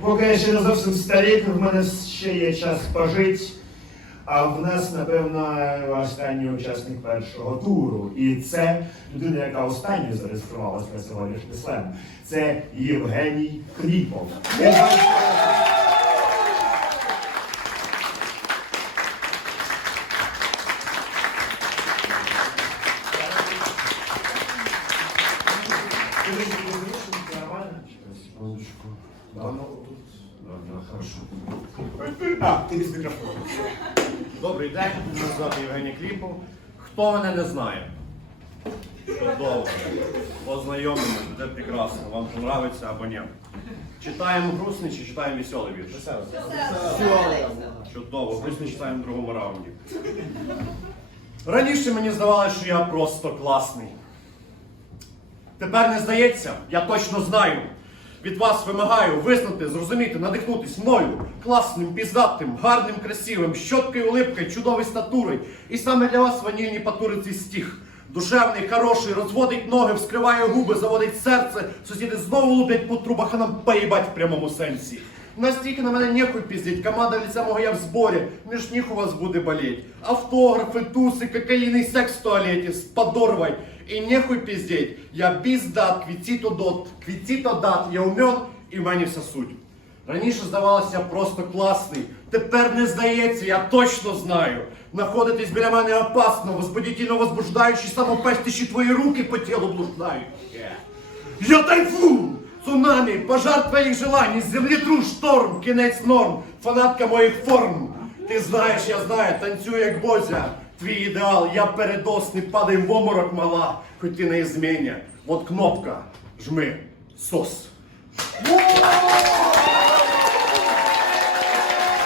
Поки я ще не зовсім старик, в мене ще є час пожити. А в нас, напевно, останній учасник першого туру. І це людина, яка останньою зареєструвалась на сьогоднішній слем. Це Євгеній Кліпов. Ну тут. Хорошо. А, ти без мікрофону. Добрий день, мене звати Євгеній Кліпов. Хто мене не знає? Чудово. Познайомимось, буде прекрасно. Вам понравиться або ні. Читаємо грустний чи читаємо веселий вірш? Чудово, грустний читаємо в другому раунді. Раніше мені здавалося, що я просто класний. Тепер не здається, я точно знаю. Від вас вимагаю визнати, зрозуміти, надихнутись мною, класним, піздатим, гарним, красивим, щоткою липкою, чудовою статурою. І саме для вас ванільні патуриці стіг. Душевний, хороший, розводить ноги, вскриває губи, заводить серце. Сусіди знову луплять по трубах, а нам поїбать в прямому сенсі. Настільки на мене нехуй піздіть, команда лиця мого я в зборі, між ніг у вас буде болеть. Автографи, туси, кокаїн секс в туалеті, з подорвай. І нехуй піздіть, я піздат, квіціто дот, квіціто дат, я умен і в мені вся суть. Раніше здавалося просто класний, тепер не здається, я точно знаю. Находитись біля мене опасно, возбудительно возбуждаючи, самопестячи твої руки по тілу блуждають. Я тайфун, цунамі, пожар твоїх желаний, з землі тру шторм, кінець норм, фанатка моїх форм. Ти знаєш, я знаю, танцюю як бозя. Твій ідеал, я передосний, падай в оморок мала, хоч ти не ізменя. От кнопка, жми, сос. О!